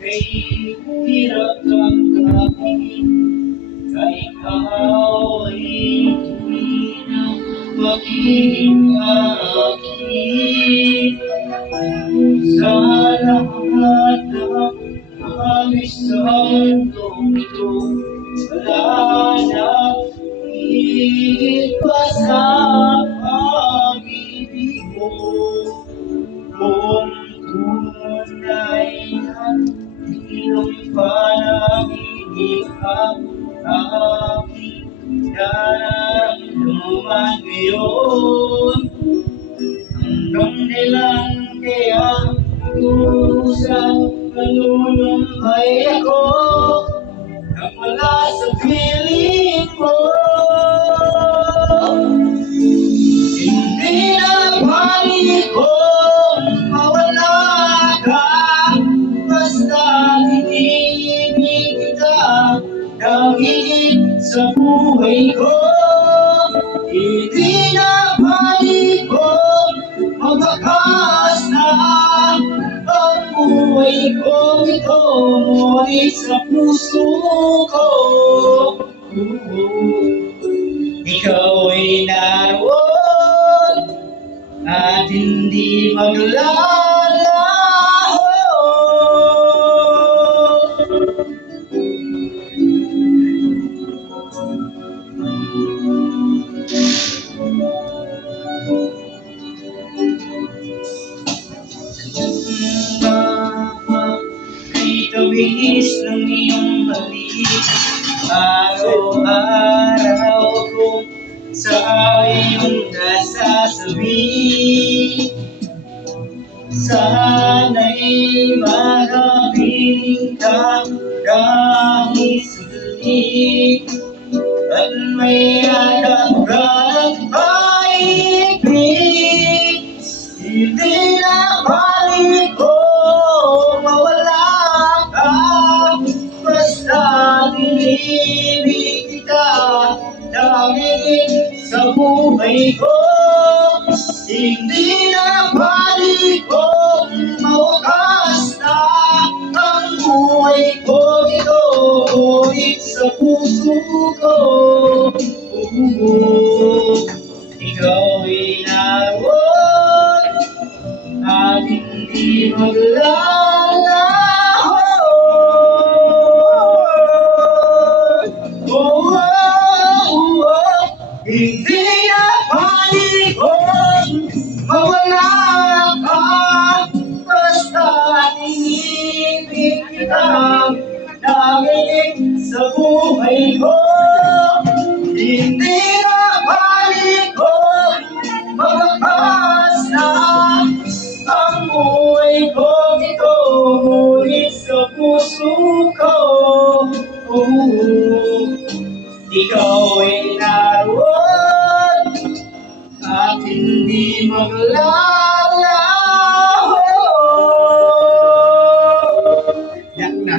Kay hirap tanggapin na ikaw ay hindi na magiging akin. Sa lahat ng hangis sa mundong ito, wala na higit pa sa pag-ibig mo. Kung tunay na iyong panaginip ang aking nararamdaman ngayon, hanggang kailan kaya kusang manulumbay ako nang wala sa piling mo? Hindi na balik kung mawala ka, basta tinibig kita dahil sa buhay ko. Hindi na balik kung magwakas na ang buhay ko ito, ngunit sa puso ko. Ikaw ay naroon at hindi maglalaho. Kay tamis ng iyong halik, araw-araw kong sa iyong nasasabi, sana'y makapiling ka kahit saglit, at may agad ka ng paibig. Hindi na balik kung mawala ka, basta tinibig kita dahil sa buhay ko. Hindi na balik kung mawakas na ang buhay ko ito, ngunit sa puso ko. Ikaw ay naroon at hindi maglalaho. Hindi na balik kung mawala ka, basta tinibig kita dahil sa buhay ko. Hindi na balik kung mawakas na ang buhay ko ito, ngunit sa puso ko. Ikaw ay naroon at hindi maglalaho.